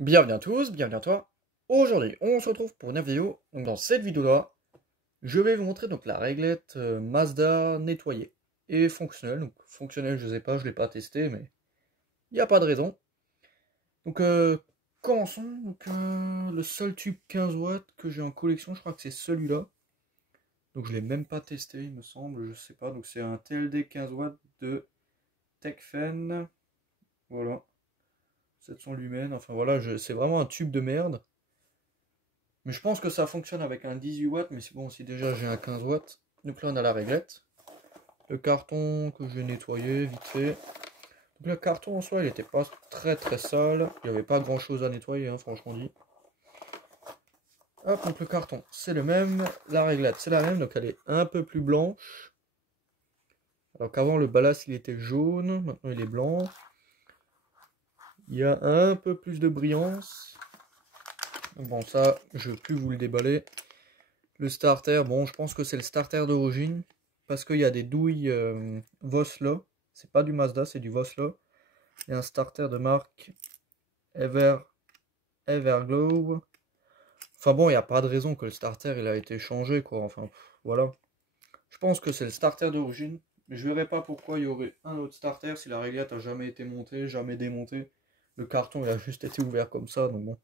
Bienvenue à tous, bienvenue à toi. Aujourd'hui, on se retrouve pour une vidéo. Donc dans cette vidéo-là, je vais vous montrer donc la réglette Mazda nettoyée et fonctionnelle. Donc fonctionnelle, je sais pas, je l'ai pas testé, mais il n'y a pas de raison. Donc commençons. Donc le seul tube 15 watts que j'ai en collection, je crois que c'est celui-là. Donc je l'ai même pas testé, il me semble, je sais pas. Donc c'est un TLD 15 watts de Tekfen. Voilà. 700 lumens. Enfin voilà, c'est vraiment un tube de merde. Mais je pense que ça fonctionne avec un 18 watts, mais c'est bon, si déjà j'ai un 15 watts. Donc là on a la réglette. Le carton que je vais nettoyer vite fait. Donc le carton en soi il était pas très sale. Il n'y avait pas grand chose à nettoyer, hein, franchement dit. Hop, donc le carton c'est le même. La réglette c'est la même, donc elle est un peu plus blanche. Alors qu'avant le ballast il était jaune, maintenant il est blanc. Il y a un peu plus de brillance. Bon ça, je ne vais plus vous le déballer. Le starter, bon, je pense que c'est le starter d'origine. Parce qu'il y a des douilles Vosla. C'est pas du Mazda, c'est du Vosla. Il y a un starter de marque Everglow. Enfin bon, il n'y a pas de raison que le starter il a été changé, quoi. Enfin, voilà. Je pense que c'est le starter d'origine. Mais je verrai pas pourquoi il y aurait un autre starter si la réglette a jamais été montée, jamais démontée. Le carton il a juste été ouvert comme ça, donc bon.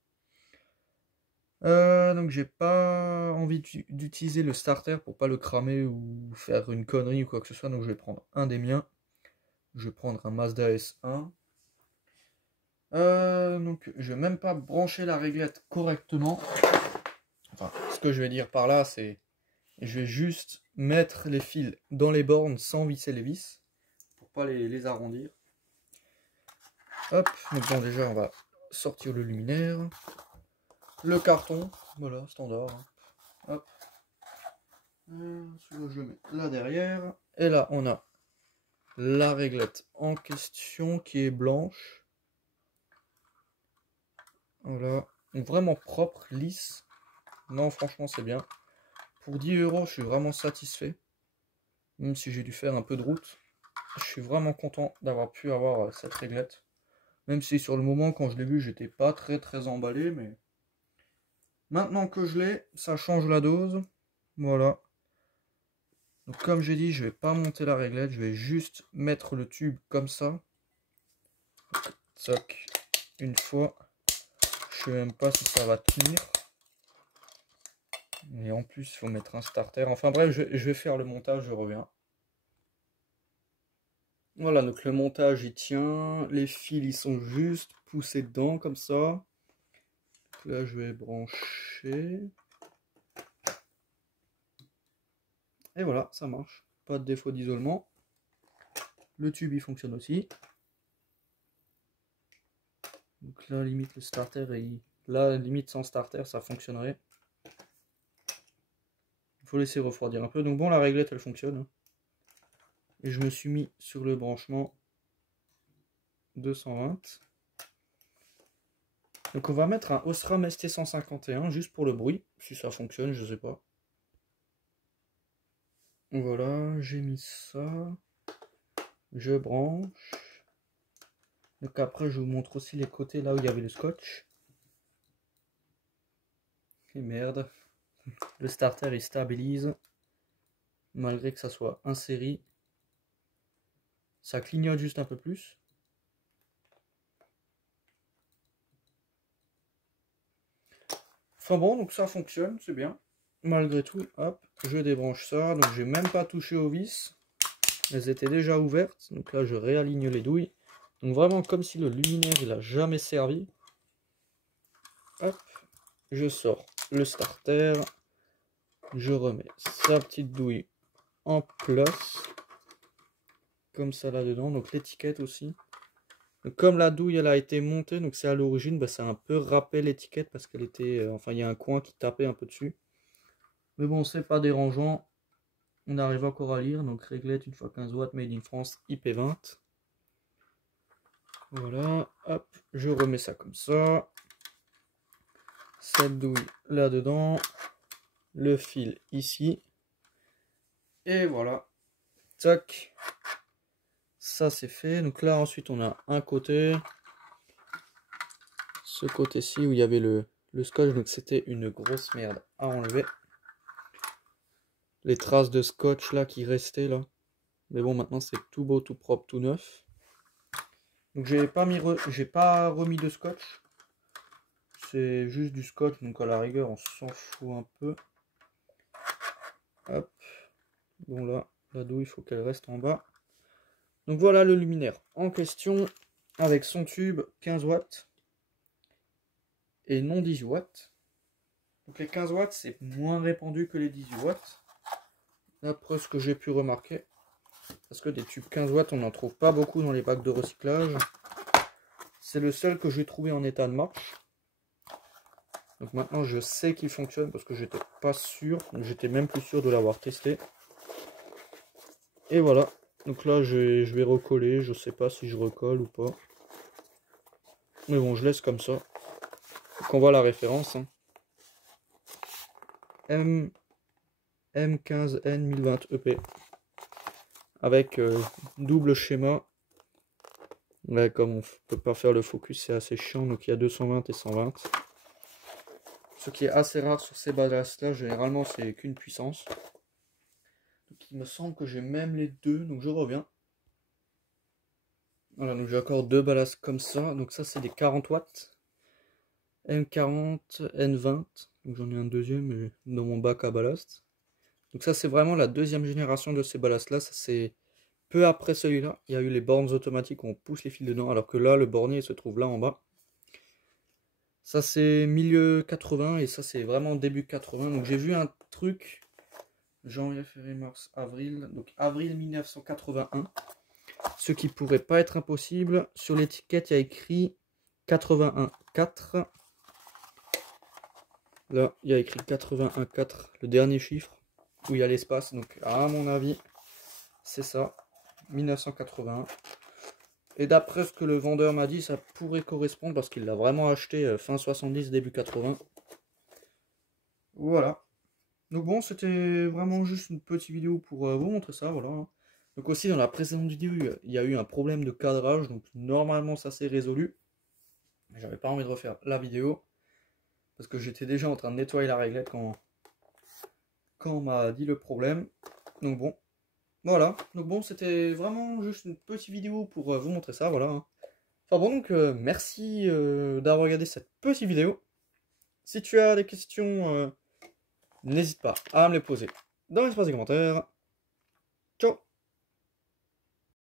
Donc j'ai pas envie d'utiliser le starter pour pas le cramer ou faire une connerie ou quoi que ce soit, donc je vais prendre un des miens. Je vais prendre un Mazda S1. Donc je vais même pas brancher la réglette correctement. Enfin, ce que je vais dire par là, c'est je vais juste mettre les fils dans les bornes sans visser les vis pour pas les arrondir. Hop, donc bon déjà on va sortir le luminaire. Le carton, voilà, standard. Hop. Celui-là, je le mets là derrière. Et là, on a la réglette en question qui est blanche. Voilà. Donc vraiment propre, lisse. Non, franchement, c'est bien. Pour 10 euros, je suis vraiment satisfait. Même si j'ai dû faire un peu de route. Je suis vraiment content d'avoir pu avoir cette réglette. Même si sur le moment, quand je l'ai vu, j'étais pas très emballé. Mais maintenant que je l'ai, ça change la dose. Voilà. Donc comme j'ai dit, je vais pas monter la réglette, je vais juste mettre le tube comme ça. Tac, une fois. Je sais même pas si ça va tenir. Et en plus, il faut mettre un starter. Enfin bref, je vais faire le montage, je reviens. Voilà, donc le montage il tient. Les fils ils sont juste poussés dedans comme ça. Là, je vais brancher. Et voilà, ça marche. Pas de défaut d'isolement. Le tube il fonctionne aussi. Donc là, limite le starter, là, limite sans starter, ça fonctionnerait. Il faut laisser refroidir un peu. Donc bon, la réglette elle fonctionne, hein. Et je me suis mis sur le branchement 220. Donc on va mettre un Osram ST151 juste pour le bruit, si ça fonctionne, je sais pas. Voilà, j'ai mis ça. Je branche. Donc après je vous montre aussi les côtés là où il y avait le scotch. Et merde. Le starter il stabilise. Malgré que ça soit inséré. Ça clignote juste un peu plus. Enfin bon, donc ça fonctionne, c'est bien. Malgré tout, hop, je débranche ça. Donc j'ai même pas touché aux vis. Elles étaient déjà ouvertes. Donc là je réaligne les douilles. Donc vraiment comme si le luminaire il a jamais servi. Hop, je sors le starter. Je remets sa petite douille en place. Comme ça là-dedans. Donc l'étiquette aussi. Donc, comme la douille elle a été montée, donc c'est à l'origine, bah, ça a un peu râpé l'étiquette parce qu'elle était. Enfin, il y a un coin qui tapait un peu dessus. Mais bon, c'est pas dérangeant. On arrive encore à lire. Donc réglette une fois 15 watts, made in France, IP20. Voilà, hop, je remets ça comme ça. Cette douille là-dedans. Le fil ici. Et voilà. Tac. Ça c'est fait. Donc là ensuite on a un côté. ce côté-ci où il y avait le scotch, donc c'était une grosse merde à enlever. Les traces de scotch là qui restaient là. Mais bon, maintenant c'est tout beau, tout propre, tout neuf. Donc j'ai pas remis de scotch. C'est juste du scotch, donc à la rigueur on s'en fout un peu. Hop. Bon là, la douille, il faut qu'elle reste en bas. Donc voilà le luminaire en question avec son tube 15 watts et non 18 watts. Donc les 15 watts c'est moins répandu que les 18 watts. D'après ce que j'ai pu remarquer. Parce que des tubes 15 watts on n'en trouve pas beaucoup dans les bacs de recyclage. C'est le seul que j'ai trouvé en état de marche. Donc maintenant je sais qu'il fonctionne parce que j'étais pas sûr. J'étais même plus sûr de l'avoir testé. Et voilà. Donc là je vais recoller. Je sais pas si je recolle ou pas. Mais bon, je laisse comme ça. Donc on voit la référence. Hein. M15N1020 EP. Avec double schéma. Ouais, comme on peut pas faire le focus, c'est assez chiant. Donc il y a 220 et 120. Ce qui est assez rare sur ces ballasts là. Généralement, c'est qu'une puissance. Donc il me semble que j'ai même les deux. Donc je reviens. Voilà, donc j'ai encore deux ballasts comme ça. Donc ça, c'est des 40 watts. M40, N20. Donc j'en ai un deuxième dans mon bac à ballast. Donc ça, c'est vraiment la deuxième génération de ces ballasts là. Ça, c'est peu après celui-là. Il y a eu les bornes automatiques où on pousse les fils dedans. Alors que là, le bornier se trouve là en bas. Ça, c'est milieu 80 et ça, c'est vraiment début 80. Donc j'ai vu un truc. Janvier, février, mars, avril. Donc avril 1981. Ce qui pourrait pas être impossible. Sur l'étiquette, il y a écrit 81.4. Là, il y a écrit 81.4, le dernier chiffre, où il y a l'espace. Donc, à mon avis, c'est ça, 1981. Et d'après ce que le vendeur m'a dit, ça pourrait correspondre parce qu'il l'a vraiment acheté fin 70, début 80. Voilà. Donc bon, c'était vraiment juste une petite vidéo pour vous montrer ça, voilà. Donc aussi, dans la précédente vidéo, il y a eu un problème de cadrage. Donc, normalement, ça s'est résolu. J'avais pas envie de refaire la vidéo. Parce que j'étais déjà en train de nettoyer la réglette quand on m'a dit le problème. Donc bon, voilà. Donc bon, c'était vraiment juste une petite vidéo pour vous montrer ça, voilà. Enfin bon, donc merci d'avoir regardé cette petite vidéo. Si tu as des questions, n'hésite pas à me les poser dans l'espace des commentaires.